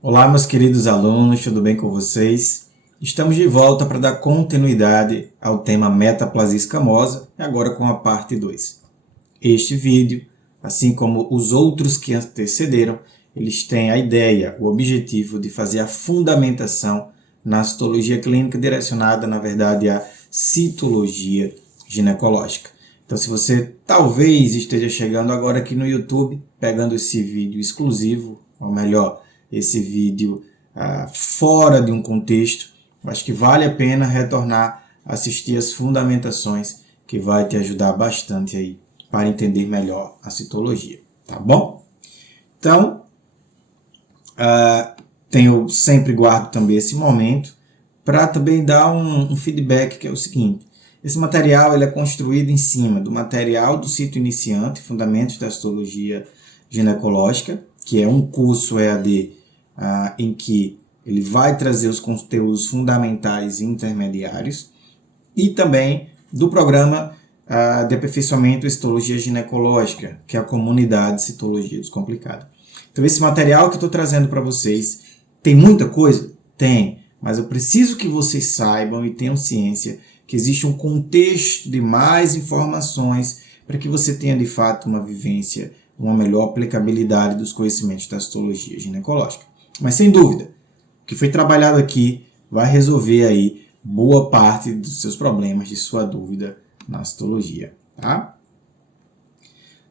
Olá, meus queridos alunos, tudo bem com vocês? Estamos de volta para dar continuidade ao tema metaplasia escamosa, agora com a parte 2. Este vídeo, assim como os outros que antecederam, eles têm a ideia, o objetivo de fazer a fundamentação na citologia clínica direcionada, na verdade, à citologia ginecológica. Então, se você talvez esteja chegando agora aqui no YouTube, pegando esse vídeo exclusivo, ou melhor, esse vídeo fora de um contexto, acho que vale a pena retornar, assistir as fundamentações, que vai te ajudar bastante aí para entender melhor a citologia, tá bom? Então, eu sempre guardo também esse momento para também dar um feedback, que é o seguinte: esse material ele é construído em cima do material do Cito Iniciante, Fundamentos da Citologia Ginecológica, que é um curso EAD em que ele vai trazer os conteúdos fundamentais e intermediários, e também do programa de aperfeiçoamento em citologia ginecológica, que é a comunidade Citologia Descomplicada. Então, esse material que eu estou trazendo para vocês tem muita coisa? Tem, mas eu preciso que vocês saibam e tenham ciência que existe um contexto de mais informações para que você tenha de fato uma vivência, uma melhor aplicabilidade dos conhecimentos da citologia ginecológica. Mas sem dúvida, o que foi trabalhado aqui vai resolver aí boa parte dos seus problemas, de sua dúvida na citologia, tá?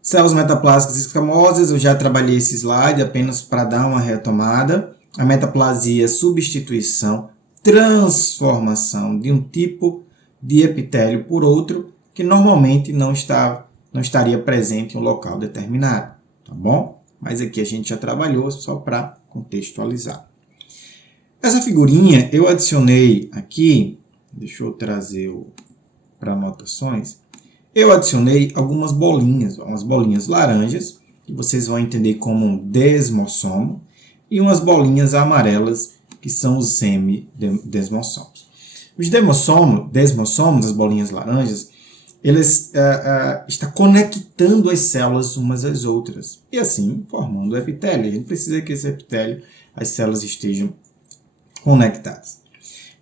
Células metaplásicas escamosas, eu já trabalhei esse slide apenas para dar uma retomada. A metaplasia é substituição, transformação de um tipo de epitélio por outro que normalmente não estaria presente em um local determinado, tá bom? Mas aqui a gente já trabalhou só para contextualizar. Essa figurinha eu adicionei aqui, deixa eu trazer para anotações, eu adicionei algumas bolinhas, umas bolinhas laranjas, que vocês vão entender como um desmossomo, e umas bolinhas amarelas, que são os semidesmossomos. Os desmossomos, as bolinhas laranjas, eles estão conectando as células umas às outras, e assim formando o epitélio. A gente precisa que esse epitélio, as células estejam conectadas.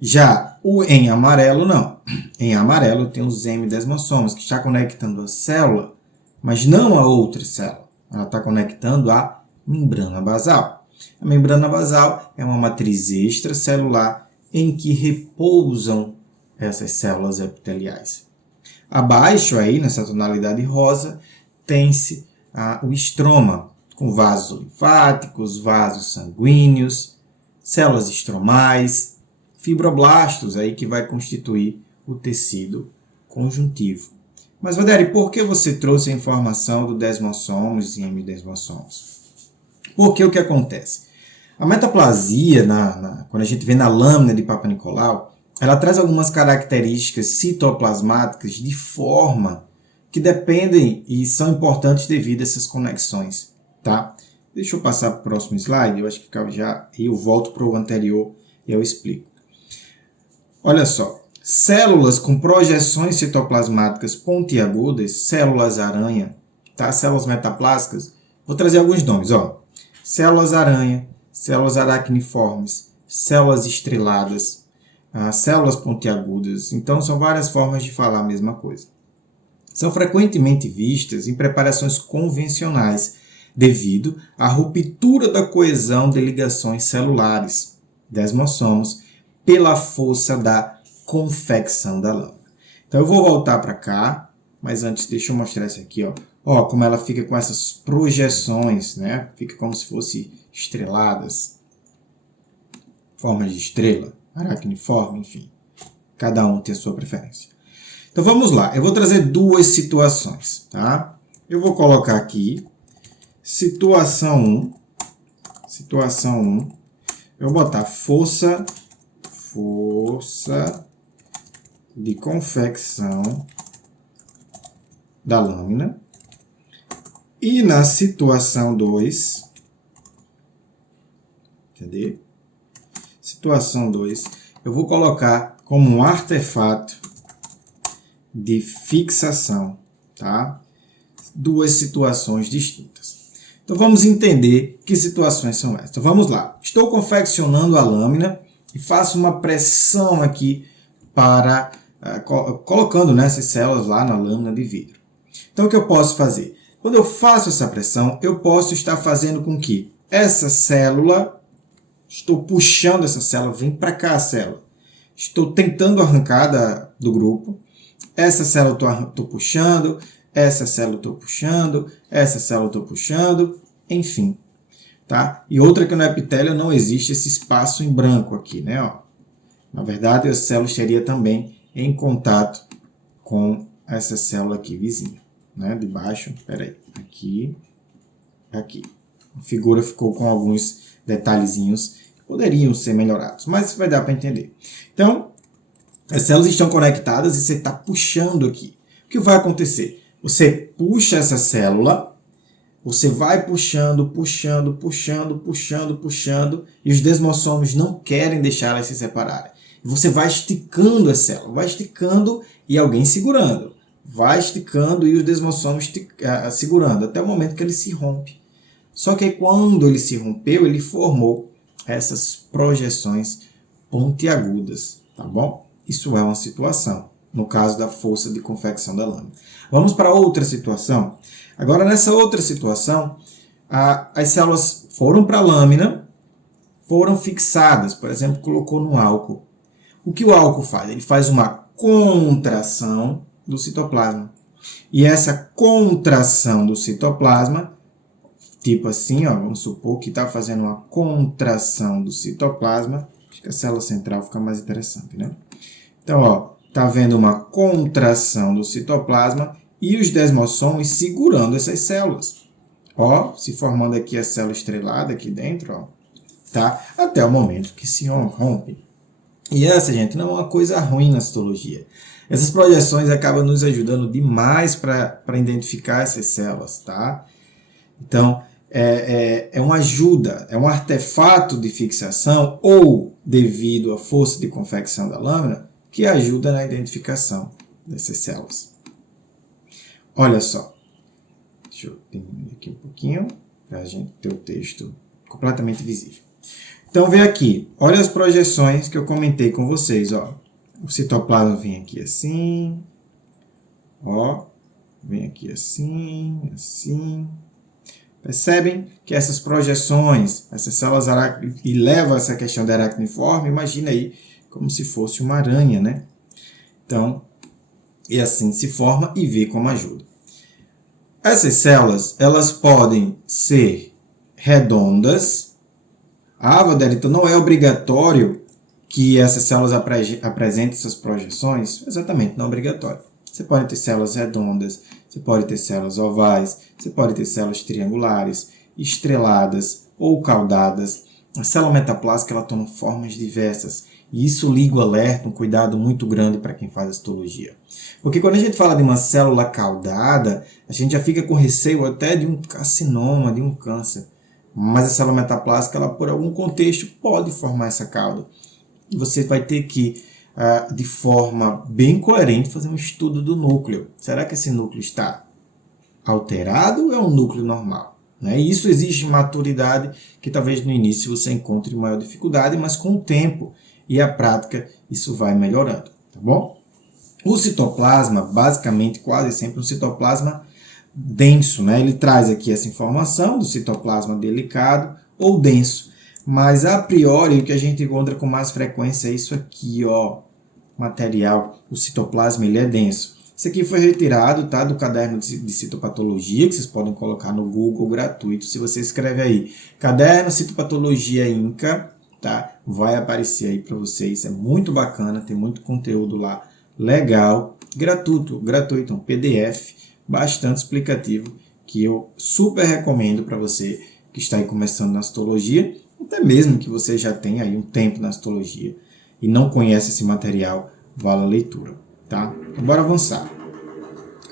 Já o em amarelo, não. Em amarelo tem os hemidesmossomos, que está conectando a célula, mas não a outra célula. Ela está conectando a membrana basal. A membrana basal é uma matriz extracelular em que repousam essas células epiteliais. Abaixo, aí, nessa tonalidade rosa, tem-se o estroma, com vasos linfáticos, vasos sanguíneos, células estromais, fibroblastos, aí, que vai constituir o tecido conjuntivo. Mas, Vaderi, por que você trouxe a informação do desmossomos e hemidesmossomos? Porque o que acontece? A metaplasia, quando a gente vê na lâmina de Papa Nicolau, ela traz algumas características citoplasmáticas de forma que dependem e são importantes devido a essas conexões, tá? Deixa eu passar para o próximo slide, eu acho que ficava já, e eu volto para o anterior e eu explico. Olha só, células com projeções citoplasmáticas pontiagudas, células aranha, tá? Células metaplásicas, vou trazer alguns nomes, ó. Células aranha, células aracniformes, células estreladas, células pontiagudas. Então, são várias formas de falar a mesma coisa. São frequentemente vistas em preparações convencionais, devido à ruptura da coesão de ligações celulares, desmossomos, pela força da convecção da lâmina. Então, eu vou voltar para cá, mas antes deixa eu mostrar isso aqui, ó. Ó, como ela fica com essas projeções, né? Fica como se fosse estreladas, formas de estrela, aracniforme, enfim. Cada um tem a sua preferência. Então vamos lá, eu vou trazer duas situações, tá? Eu vou colocar aqui, situação 1, eu vou botar força de convecção da lâmina. E na situação 2, cadê? Situação 2, eu vou colocar como um artefato de fixação, tá? Duas situações distintas. Então vamos entender que situações são essas. Então vamos lá. Estou confeccionando a lâmina e faço uma pressão aqui para colocando, né, essas células lá na lâmina de vidro. Então o que eu posso fazer? Quando eu faço essa pressão, eu posso estar fazendo com que essa célula, estou puxando essa célula, vem para cá a célula. Estou tentando arrancar do grupo. Essa célula estou puxando, essa célula estou puxando, essa célula estou puxando, enfim. Tá? E outra que no epitélio não existe esse espaço em branco aqui, né? Ó. Na verdade, a célula estaria também em contato com essa célula aqui vizinha, né? De baixo, peraí, aqui, aqui. A figura ficou com alguns detalhezinhos que poderiam ser melhorados, mas vai dar para entender. Então, as células estão conectadas e você está puxando aqui. O que vai acontecer? Você puxa essa célula, você vai puxando, puxando, puxando, puxando, puxando, e os desmossomos não querem deixar elas se separarem. Você vai esticando a célula, vai esticando e alguém segurando. Vai esticando e os desmossomos segurando, até o momento que ele se rompe. Só que quando ele se rompeu, ele formou essas projeções pontiagudas, tá bom? Isso é uma situação, no caso da força de convecção da lâmina. Vamos para outra situação. Agora, nessa outra situação, as células foram para a lâmina, foram fixadas, por exemplo, colocou no álcool. O que o álcool faz? Ele faz uma contração do citoplasma. E essa contração do citoplasma, tipo assim, ó, vamos supor que está fazendo uma contração do citoplasma. Acho que a célula central fica mais interessante, né? Então, ó, está havendo uma contração do citoplasma e os desmossomos segurando essas células. Ó, se formando aqui a célula estrelada aqui dentro, ó, tá? Até o momento que se rompe. E essa, gente, não é uma coisa ruim na citologia. Essas projeções acabam nos ajudando demais para identificar essas células, tá? Então, é uma ajuda, é um artefato de fixação ou devido à força de convecção da lâmina que ajuda na identificação dessas células. Olha só. Deixa eu diminuir aqui um pouquinho para a gente ter o texto completamente visível. Então, vem aqui. Olha as projeções que eu comentei com vocês. Ó. O citoplasma vem aqui assim. Ó. Vem aqui assim, assim. Percebem que essas projeções, essas células e leva essa questão da aracniforme, imagina aí como se fosse uma aranha, né? Então, e assim se forma e vê como ajuda. Essas células, elas podem ser redondas. Valéria, então não é obrigatório que essas células apresentem essas projeções? Exatamente, não é obrigatório. Você pode ter células redondas, você pode ter células ovais, você pode ter células triangulares, estreladas ou caudadas. A célula metaplástica ela toma formas diversas. E isso liga o alerta, um cuidado muito grande para quem faz a citologia. Porque quando a gente fala de uma célula caudada, a gente já fica com receio até de um carcinoma, de um câncer. Mas a célula metaplástica, ela, por algum contexto, pode formar essa cauda. E você vai ter que, de forma bem coerente, fazer um estudo do núcleo. Será que esse núcleo está alterado ou é um núcleo normal? Né? E isso exige maturidade que talvez no início você encontre maior dificuldade, mas com o tempo e a prática isso vai melhorando. Tá bom? O citoplasma, basicamente, quase sempre um citoplasma denso, né? Ele traz aqui essa informação do citoplasma delicado ou denso, mas a priori o que a gente encontra com mais frequência é isso aqui, ó, material, o citoplasma ele é denso. Isso aqui foi retirado, tá, do caderno de citopatologia, que vocês podem colocar no Google gratuito. Se você escreve aí, caderno citopatologia INCA, tá, vai aparecer aí para vocês. É muito bacana, tem muito conteúdo lá, legal, gratuito, um PDF bastante explicativo, que eu super recomendo para você que está aí começando na citologia, até mesmo que você já tenha aí um tempo na citologia e não conhece esse material, vale a leitura, tá? Então, bora avançar.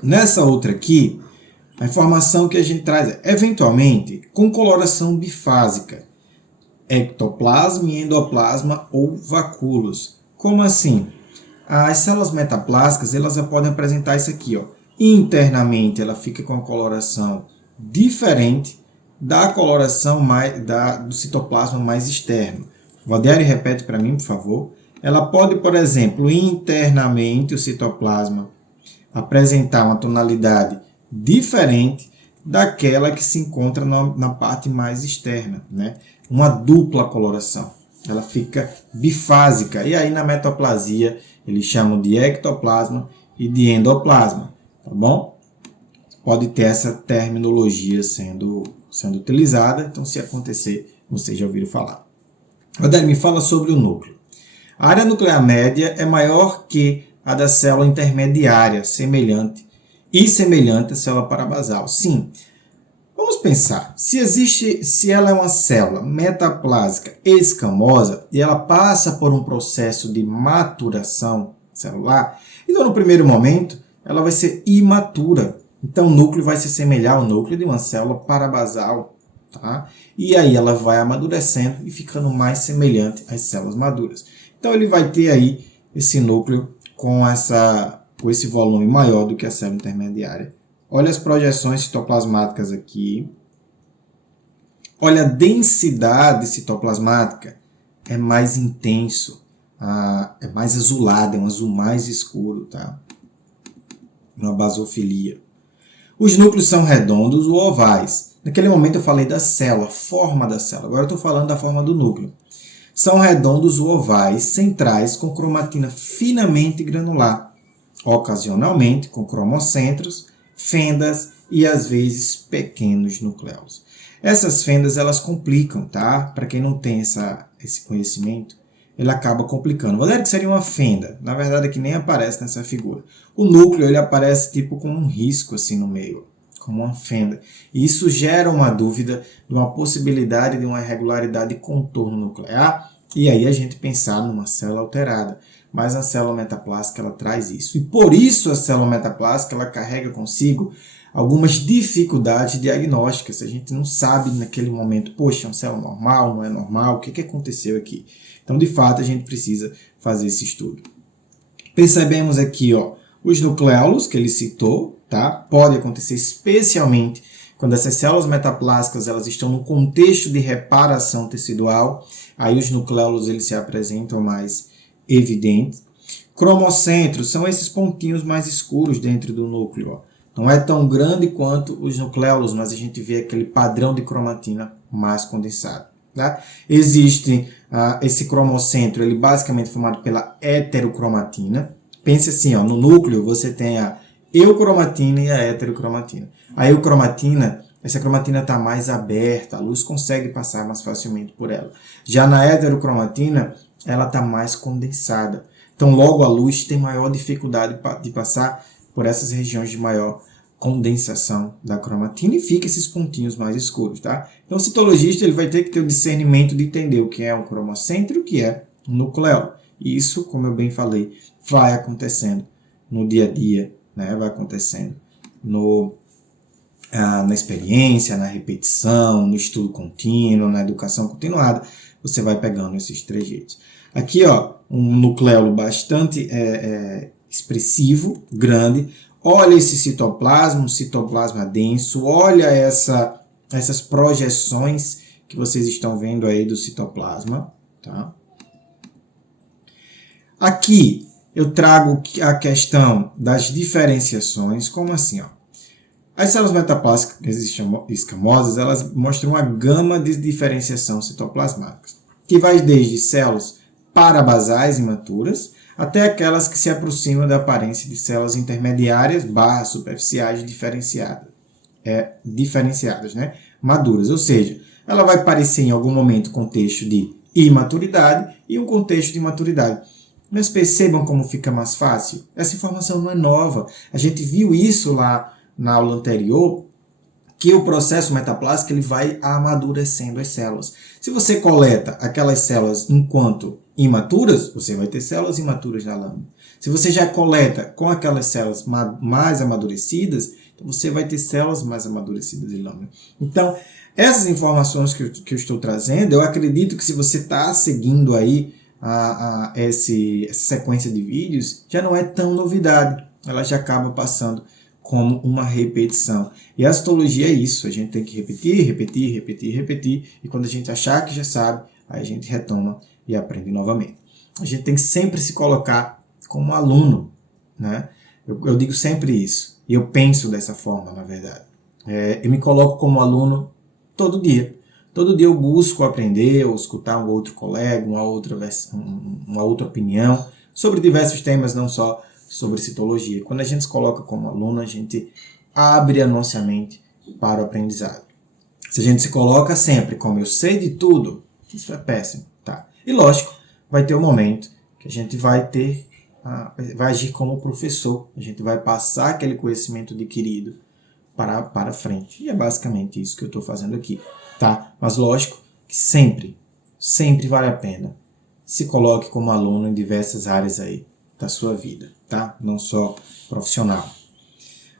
Nessa outra aqui, a informação que a gente traz é, eventualmente, com coloração bifásica, ectoplasma e endoplasma ou vacúolos. Como assim? As células metaplásticas, elas podem apresentar isso aqui, ó. Internamente ela fica com a coloração diferente da coloração do citoplasma mais externo. Valderi, repete para mim, por favor. Ela pode, por exemplo, internamente o citoplasma apresentar uma tonalidade diferente daquela que se encontra na parte mais externa, né? Uma dupla coloração. Ela fica bifásica. E aí na metoplasia eles chamam de ectoplasma e de endoplasma, tá bom? Pode ter essa terminologia sendo utilizada, então se acontecer, vocês já ouviram falar. Valderi, me fala sobre o núcleo. A área nuclear média é maior que a da célula intermediária, semelhante à célula parabasal. Sim. Vamos pensar, se ela é uma célula metaplásica escamosa e ela passa por um processo de maturação celular, então no primeiro momento ela vai ser imatura. Então o núcleo vai se assemelhar ao núcleo de uma célula parabasal, tá? E aí ela vai amadurecendo e ficando mais semelhante às células maduras. Então ele vai ter aí esse núcleo com esse volume maior do que a célula intermediária. Olha as projeções citoplasmáticas aqui. Olha a densidade citoplasmática. É mais intenso. É mais azulado, é um azul mais escuro, tá? Uma basofilia. Os núcleos são redondos ou ovais. Naquele momento eu falei da célula, forma da célula. Agora eu estou falando da forma do núcleo. São redondos ou ovais, centrais, com cromatina finamente granular. Ocasionalmente com cromocentros, fendas e às vezes pequenos nucleus. Essas fendas elas complicam, tá? Para quem não tem esse conhecimento, ele acaba complicando. Vou dizer que seria uma fenda, na verdade aqui nem aparece nessa figura. O núcleo ele aparece tipo com um risco assim no meio, como uma fenda. E isso gera uma dúvida de uma possibilidade de uma irregularidade de contorno nuclear e aí a gente pensar numa célula alterada. Mas a célula metaplástica ela traz isso. E por isso a célula metaplástica ela carrega consigo algumas dificuldades diagnósticas. A gente não sabe naquele momento, poxa, é uma célula normal, não é normal, o que aconteceu aqui? Então, de fato, a gente precisa fazer esse estudo. Percebemos aqui, ó, os nucleolos que ele citou, tá? Pode acontecer especialmente quando essas células metaplásticas elas estão no contexto de reparação tecidual. Aí os nucleolos eles se apresentam mais evidentes. Cromocentros são esses pontinhos mais escuros dentro do núcleo. Ó. Não é tão grande quanto os nucleolos, mas a gente vê aquele padrão de cromatina mais condensado. Tá? Existe esse cromocentro, ele basicamente é formado pela heterocromatina. Pense assim, ó, no núcleo você tem a eucromatina e a heterocromatina. A eucromatina, essa cromatina está mais aberta, a luz consegue passar mais facilmente por ela. Já na heterocromatina, ela está mais condensada. Então, logo a luz tem maior dificuldade de passar por essas regiões de maior condensação da cromatina e fica esses pontinhos mais escuros, tá? Então, o citologista ele vai ter que ter o discernimento de entender o que é um cromocentro e o que é um nucleolo. E isso, como eu bem falei, vai acontecendo no dia a dia, né? Vai acontecendo na experiência, na repetição, no estudo contínuo, na educação continuada, você vai pegando esses trejeitos. Aqui, ó, um nucleolo bastante expressivo, grande. Olha esse citoplasma, um citoplasma denso. Olha essas projeções que vocês estão vendo aí do citoplasma. Tá? Aqui eu trago a questão das diferenciações, como assim, ó. As células metaplásticas escamosas, elas mostram uma gama de diferenciação citoplasmáticas, que vai desde células parabasais imaturas até aquelas que se aproximam da aparência de células intermediárias / superficiais diferenciadas, né? Maduras. Ou seja, ela vai parecer em algum momento contexto de imaturidade e um contexto de maturidade. Mas percebam como fica mais fácil? Essa informação não é nova. A gente viu isso lá na aula anterior, que o processo metaplástico ele vai amadurecendo as células. Se você coleta aquelas células enquanto imaturas, você vai ter células imaturas na lâmina. Se você já coleta com aquelas células mais amadurecidas, então você vai ter células mais amadurecidas em lâmina. Então, essas informações que eu estou trazendo, eu acredito que se você está seguindo aí essa sequência de vídeos, já não é tão novidade. Ela já acaba passando como uma repetição. E a citologia é isso, a gente tem que repetir, e quando a gente achar que já sabe, aí a gente retoma e aprende novamente. A gente tem que sempre se colocar como aluno, né? Eu digo sempre isso, e eu penso dessa forma, na verdade. Eu me coloco como aluno todo dia. Todo dia eu busco aprender, ou escutar um outro colega, uma outra opinião, sobre diversos temas, não só sobre citologia. Quando a gente se coloca como aluno, a gente abre a nossa mente para o aprendizado. Se a gente se coloca sempre como eu sei de tudo, isso é péssimo, tá? E lógico, vai ter um momento que a gente vai agir como professor, a gente vai passar aquele conhecimento adquirido para frente. E é basicamente isso que eu estou fazendo aqui, tá? Mas lógico que sempre vale a pena se coloque como aluno em diversas áreas aí da sua vida, tá? Não só profissional.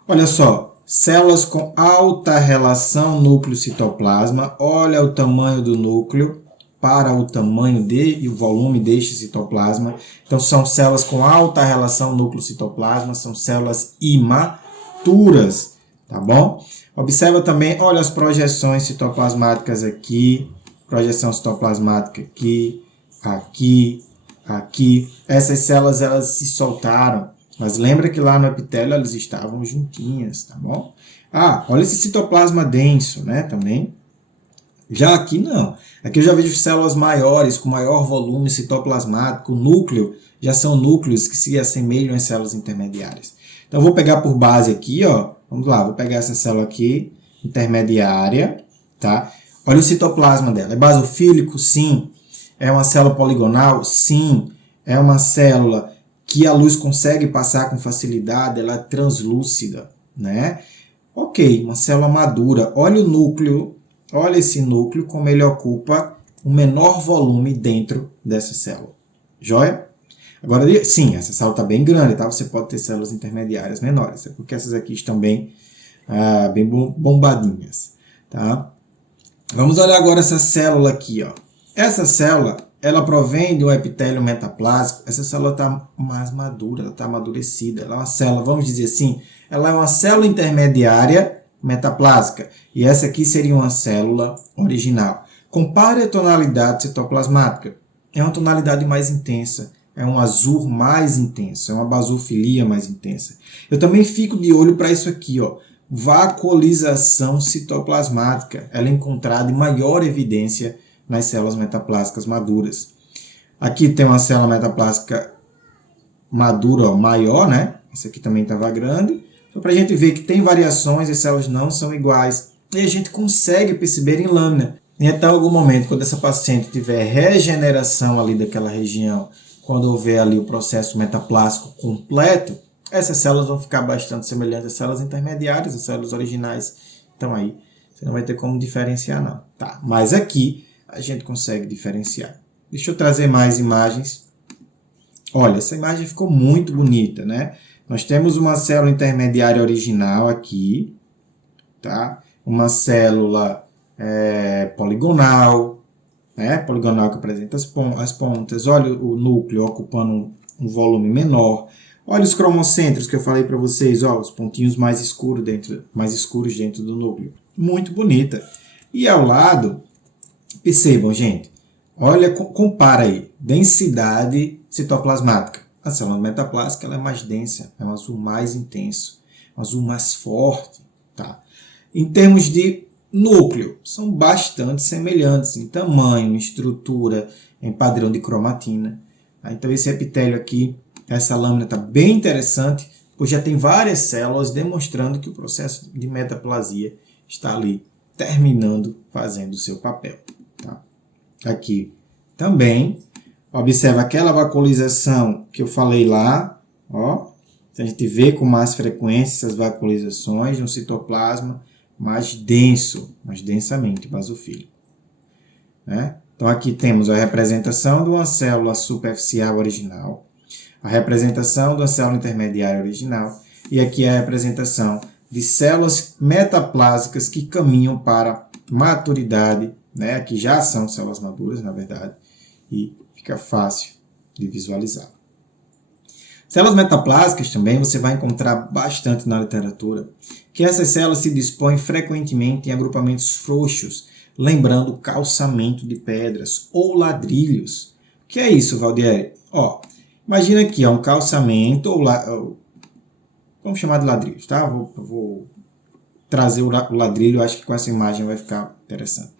Olha só, células com alta relação núcleo-citoplasma. Olha o tamanho do núcleo para o tamanho e o volume deste citoplasma. Então, são células com alta relação núcleo-citoplasma, são células imaturas, tá bom? Observa também, olha as projeções citoplasmáticas aqui, projeção citoplasmática aqui, aqui. Essas células, elas se soltaram. Mas lembra que lá no epitélio elas estavam juntinhas, tá bom? Olha esse citoplasma denso, né, também. Já aqui não. Aqui eu já vejo células maiores, com maior volume citoplasmático. O núcleo já são núcleos que se assemelham às células intermediárias. Então eu vou pegar por base aqui, ó. Vamos lá, vou pegar essa célula aqui, intermediária, tá? Olha o citoplasma dela. É basofílico? Sim. É uma célula poligonal? Sim. É uma célula que a luz consegue passar com facilidade, ela é translúcida, né? Ok, uma célula madura. Olha o núcleo, olha esse núcleo, como ele ocupa um menor volume dentro dessa célula. Joia? Agora, sim, essa célula está bem grande, tá? Você pode ter células intermediárias menores, é porque essas aqui estão bem bombadinhas, tá? Vamos olhar agora essa célula aqui, ó. Essa célula, ela provém de um epitélio metaplásico. Essa célula está mais madura, ela está amadurecida. Ela é uma célula, vamos dizer assim, ela é uma célula intermediária metaplásica. E essa aqui seria uma célula original. Compare a tonalidade citoplasmática. É uma tonalidade mais intensa. É um azul mais intenso. É uma basofilia mais intensa. Eu também fico de olho para isso aqui, ó. Vacuolização citoplasmática. Ela é encontrada em maior evidência nas células metaplásicas maduras. Aqui tem uma célula metaplásica madura, ó, maior, né? Essa aqui também estava grande. Só para a gente ver que tem variações, as células não são iguais. E a gente consegue perceber em lâmina. E até algum momento, quando essa paciente tiver regeneração ali daquela região, quando houver ali o processo metaplásico completo, essas células vão ficar bastante semelhantes às células intermediárias, às células originais. Então aí, você não vai ter como diferenciar não. Tá? Mas aqui, a gente consegue diferenciar. Deixa eu trazer mais imagens. Olha, essa imagem ficou muito bonita, né? Nós temos uma célula intermediária original aqui, tá? Uma célula poligonal, né? Poligonal que apresenta as pontas. Olha o núcleo ocupando um volume menor. Olha os cromocentros que eu falei para vocês, ó, os pontinhos mais escuros dentro do núcleo. Muito bonita. E ao lado, percebam, gente, olha, compara aí, densidade citoplasmática. A célula metaplásica ela é mais densa, é um azul mais intenso, um azul mais forte, tá? Em termos de núcleo, são bastante semelhantes em tamanho, em estrutura, em padrão de cromatina. Tá? Então esse epitélio aqui, essa lâmina está bem interessante, pois já tem várias células demonstrando que o processo de metaplasia está ali terminando, fazendo o seu papel. Tá? Aqui também, observa aquela vacuolização que eu falei lá, ó. A gente vê com mais frequência essas vacuolizações de um citoplasma mais denso, mais densamente basofílico. Né? Então aqui temos a representação de uma célula superficial original, a representação da célula intermediária original e aqui a representação de células metaplásicas que caminham para maturidade, né? Que já são células maduras, na verdade, e fica fácil de visualizar. Células metaplásicas também você vai encontrar bastante na literatura, que essas células se dispõem frequentemente em agrupamentos frouxos, lembrando o calçamento de pedras ou ladrilhos. O que é isso, Valdieri? Imagina aqui um calçamento, vamos chamar de ladrilhos, tá? Vou trazer o ladrilho, acho que com essa imagem vai ficar interessante.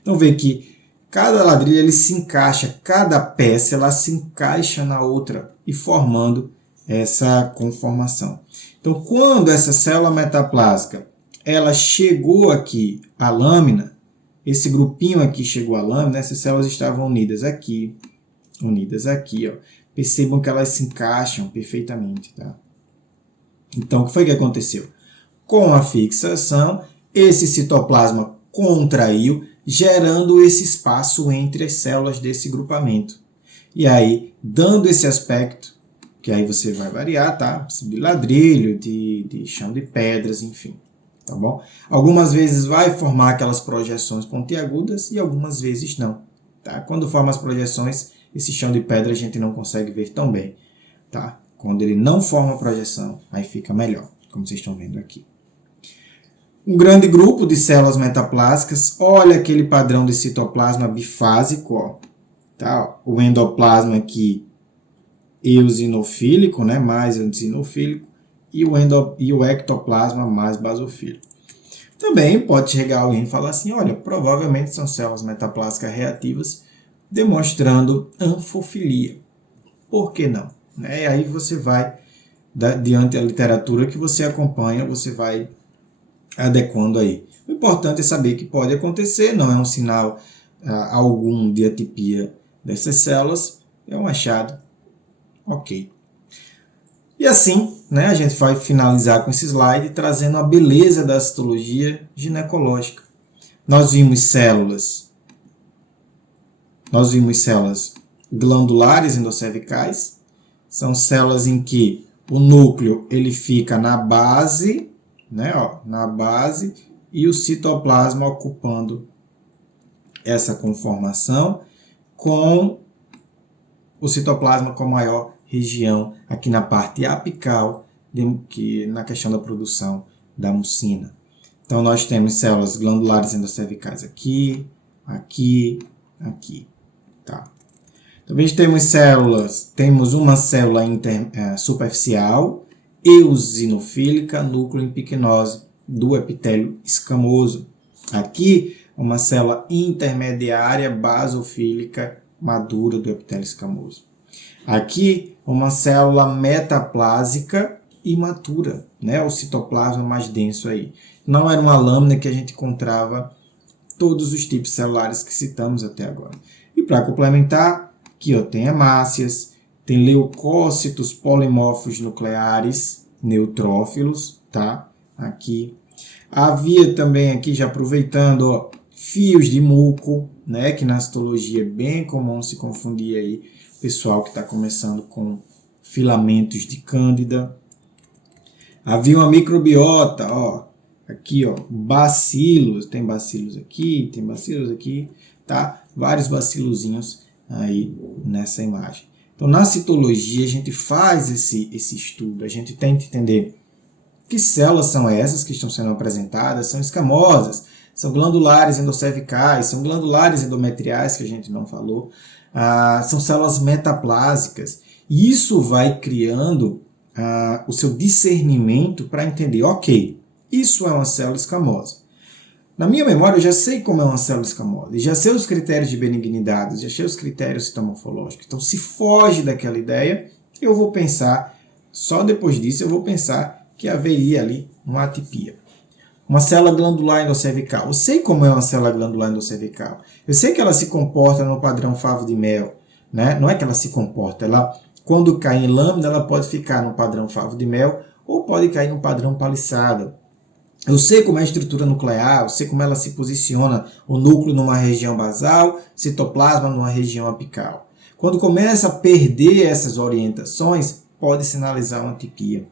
Então vê que cada ladrilho ele se encaixa, cada peça ela se encaixa na outra e formando essa conformação. Então, quando essa célula metaplásica ela chegou aqui à lâmina, esse grupinho aqui chegou à lâmina, essas células estavam unidas aqui. Ó. Percebam que elas se encaixam perfeitamente. Tá? Então, o que foi que aconteceu? Com a fixação, esse citoplasma contraiu, gerando esse espaço entre as células desse grupamento. E aí, dando esse aspecto, que aí você vai variar, tá? De ladrilho, de chão de pedras, enfim. Tá bom? Algumas vezes vai formar aquelas projeções pontiagudas e algumas vezes não. Tá? Quando forma as projeções, esse chão de pedra a gente não consegue ver tão bem. Tá? Quando ele não forma projeção, aí fica melhor, como vocês estão vendo aqui. Um grande grupo de células metaplásicas, olha aquele padrão de citoplasma bifásico, ó, tá? O endoplasma aqui eosinofílico, né, mais eosinofílico, e o ectoplasma mais basofílico. Também pode chegar alguém e falar assim, olha, provavelmente são células metaplásicas reativas, demonstrando anfofilia. Por que não? E aí você vai, diante da literatura que você acompanha, você vai adequando aí. O importante é saber que pode acontecer, não é um sinal algum de atipia dessas células, é um achado, ok. E assim, a gente vai finalizar com esse slide trazendo a beleza da citologia ginecológica. Nós vimos células glandulares endocervicais, são células em que o núcleo ele fica na base, na base, e o citoplasma ocupando essa conformação, com o citoplasma com maior região aqui na parte apical, na questão da produção da mucina. Então nós temos células glandulares endocervicais aqui, aqui, aqui. Tá? Também temos uma célula superficial, eosinofílica, núcleo em piquenose do epitélio escamoso. Aqui, uma célula intermediária basofílica madura do epitélio escamoso. Aqui, uma célula metaplásica imatura, o citoplasma mais denso aí. Não era uma lâmina que a gente encontrava todos os tipos celulares que citamos até agora. E para complementar, aqui tem hemácias, tem leucócitos polimorfos nucleares, neutrófilos, tá? Aqui. Havia também aqui, já aproveitando, fios de muco, que na citologia é bem comum se confundir aí, pessoal que está começando com filamentos de cândida. Havia uma microbiota, aqui, bacilos, tem bacilos aqui, tá? Vários bacilozinhos aí nessa imagem. Então, na citologia, a gente faz esse estudo, a gente tenta entender que células são essas que estão sendo apresentadas, são escamosas, são glandulares endocervicais, são glandulares endometriais, que a gente não falou, são células metaplásicas. E isso vai criando o seu discernimento para entender, ok, isso é uma célula escamosa. Na minha memória, eu já sei como é uma célula escamosa, já sei os critérios de benignidade, já sei os critérios citomorfológicos. Então, se foge daquela ideia, eu vou pensar, só depois disso, eu vou pensar que haveria ali uma atipia. Uma célula glandular endocervical. Eu sei como é uma célula glandular endocervical. Eu sei que ela se comporta no padrão favo de mel. Não é que ela se comporta, quando cai em lâmina, ela pode ficar no padrão favo de mel ou pode cair no padrão paliçada. Eu sei como é a estrutura nuclear, eu sei como ela se posiciona, o núcleo numa região basal, citoplasma numa região apical. Quando começa a perder essas orientações, pode sinalizar uma atipia.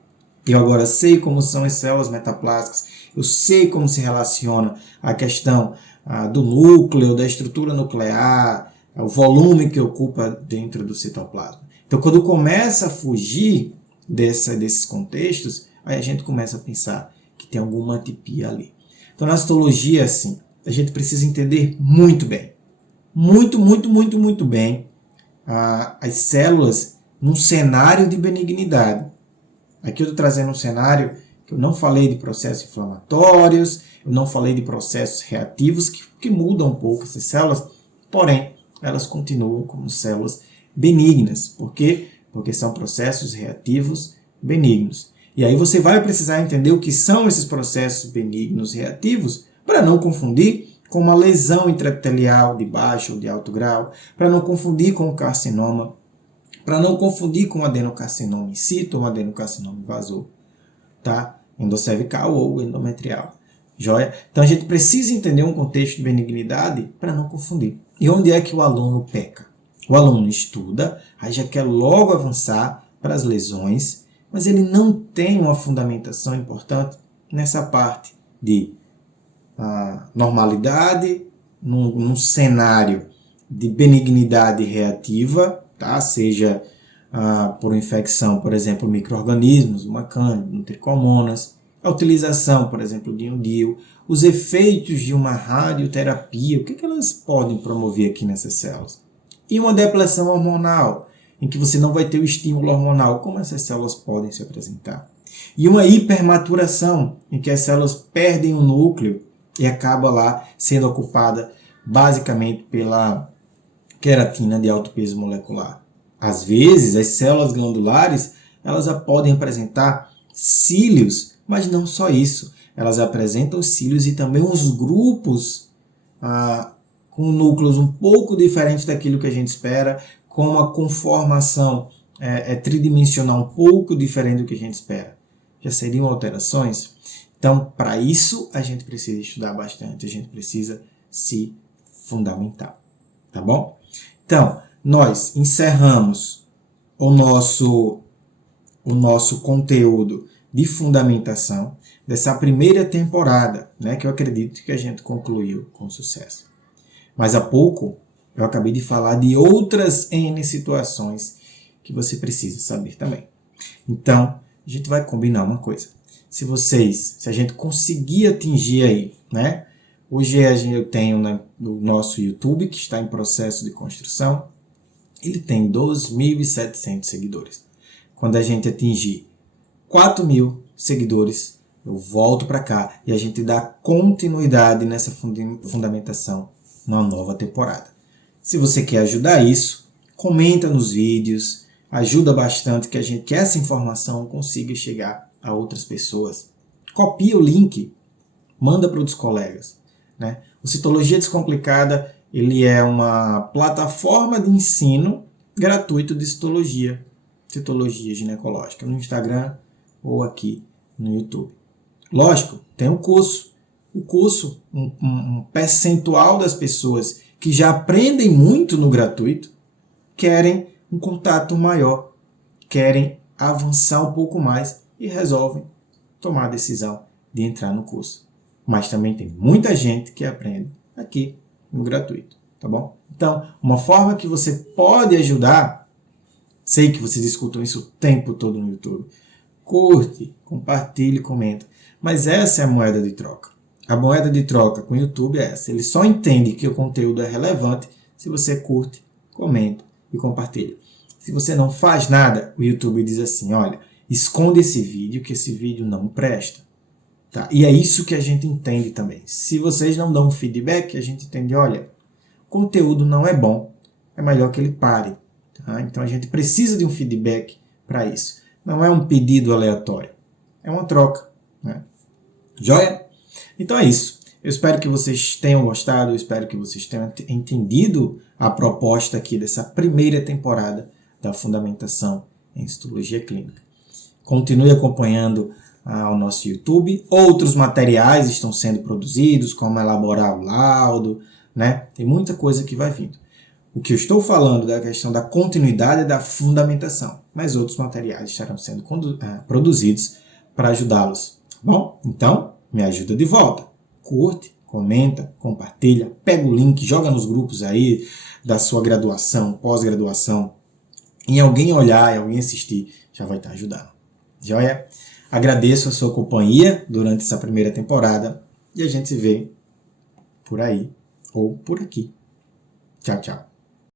Eu agora sei como são as células metaplásicas, eu sei como se relaciona a questão do núcleo, da estrutura nuclear, o volume que ocupa dentro do citoplasma. Então, quando começa a fugir desses contextos, aí a gente começa a pensar que tem alguma atipia ali. Então, na citologia, assim, a gente precisa entender muito bem, muito bem as células num cenário de benignidade. Aqui eu estou trazendo um cenário que eu não falei de processos inflamatórios, eu não falei de processos reativos que mudam um pouco essas células, porém, elas continuam como células benignas. Por quê? Porque são processos reativos benignos. E aí você vai precisar entender o que são esses processos benignos reativos para não confundir com uma lesão intraepitelial de baixo ou de alto grau, para não confundir com o carcinoma, para não confundir com o adenocarcinoma in situ ou adenocarcinoma invasor, tá? Endocervical ou endometrial. Joia? Então a gente precisa entender um contexto de benignidade para não confundir. E onde é que o aluno peca? O aluno estuda, aí já quer logo avançar para as lesões, mas ele não tem uma fundamentação importante nessa parte de normalidade, num cenário de benignidade reativa, tá? Seja por infecção, por exemplo, micro-organismos, uma cândida, um tricomonas, a utilização, por exemplo, de um DIU, os efeitos de uma radioterapia, o que elas podem promover aqui nessas células? E uma depressão hormonal, em que você não vai ter o estímulo hormonal, como essas células podem se apresentar? E uma hipermaturação, em que as células perdem o núcleo e acaba lá sendo ocupada basicamente pela queratina de alto peso molecular. Às vezes, as células glandulares elas podem apresentar cílios, mas não só isso. Elas apresentam cílios e também uns grupos com núcleos um pouco diferentes daquilo que a gente espera, com uma conformação tridimensional um pouco diferente do que a gente espera. Já seriam alterações? Então, para isso, a gente precisa estudar bastante, a gente precisa se fundamentar, tá bom? Então, nós encerramos o nosso conteúdo de fundamentação dessa primeira temporada, né, que eu acredito que a gente concluiu com sucesso. Mas há pouco eu acabei de falar de outras N situações que você precisa saber também. Então, a gente vai combinar uma coisa. Se a gente conseguir atingir aí, né? Hoje eu tenho no nosso YouTube, que está em processo de construção, ele tem 2.700 seguidores. Quando a gente atingir 4.000 seguidores, eu volto para cá e a gente dá continuidade nessa fundamentação numa nova temporada. Se você quer ajudar isso, comenta nos vídeos, ajuda bastante que essa informação consiga chegar a outras pessoas. Copia o link, manda para outros colegas, né? O Citologia Descomplicada ele é uma plataforma de ensino gratuito de citologia ginecológica, no Instagram ou aqui no YouTube. Lógico, tem um curso. Um percentual das pessoas que já aprendem muito no gratuito querem um contato maior, querem avançar um pouco mais e resolvem tomar a decisão de entrar no curso. Mas também tem muita gente que aprende aqui no gratuito, tá bom? Então, uma forma que você pode ajudar, sei que vocês escutam isso o tempo todo no YouTube, curte, compartilhe, comenta, mas essa é a moeda de troca. A moeda de troca com o YouTube é essa, ele só entende que o conteúdo é relevante se você curte, comenta e compartilha. Se você não faz nada, o YouTube diz assim, olha, esconde esse vídeo, que esse vídeo não presta. Tá? E é isso que a gente entende também. Se vocês não dão feedback, a gente entende, olha, o conteúdo não é bom, é melhor que ele pare. Tá? Então a gente precisa de um feedback para isso. Não é um pedido aleatório, é uma troca. Né? Joia? Então é isso. Eu espero que vocês tenham gostado, eu espero que vocês tenham entendido a proposta aqui dessa primeira temporada da Fundamentação em Citologia Clínica. Continue acompanhando o nosso YouTube. Outros materiais estão sendo produzidos, como elaborar o laudo, né? Tem muita coisa que vai vindo. O que eu estou falando da questão da continuidade é da fundamentação, mas outros materiais estarão sendo produzidos para ajudá-los. Tá bom? Então, me ajuda de volta. Curte, comenta, compartilha, pega o link, joga nos grupos aí da sua graduação, pós-graduação, em alguém olhar, em alguém assistir, já vai estar ajudando. Joia? Agradeço a sua companhia durante essa primeira temporada e a gente se vê por aí ou por aqui. Tchau, tchau.